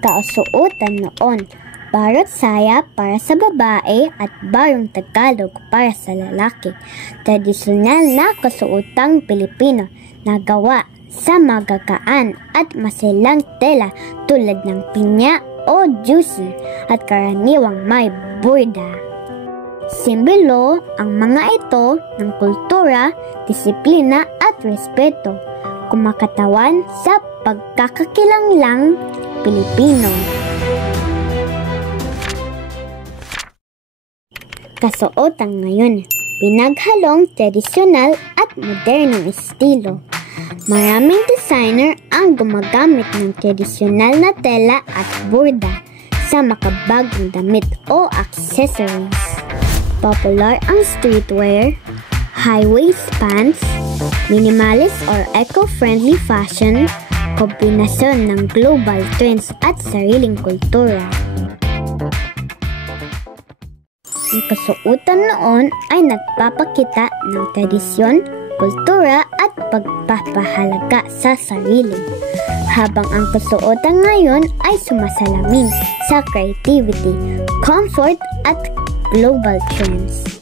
Kasuotan noon, barot saya para sa babae at barong Tagalog para sa lalaki. Tradisyonal na kasuotang Pilipino na gawa sa magagaan at masilang tela tulad ng pinya o juicy at karaniwang may burda. Simbolo ang mga ito ng kultura, disiplina at respeto, kumakatawan sa pagkakakilanlang Pilipino. Kasuotan ngayon, pinaghalong tradisyonal at modernong estilo. Maraming designer ang gumagamit ng tradisyonal na tela at burda sa makabagong damit o accessories. Popular ang streetwear, high-waist pants, minimalist or eco-friendly fashion, kombinasyon ng global trends at sariling kultura. Ang kasuotan noon ay nagpapakita ng tradisyon, kultura at pagpapahalaga sa sarili, habang ang kasuotan ngayon ay sumasalamin sa creativity, comfort at global trends.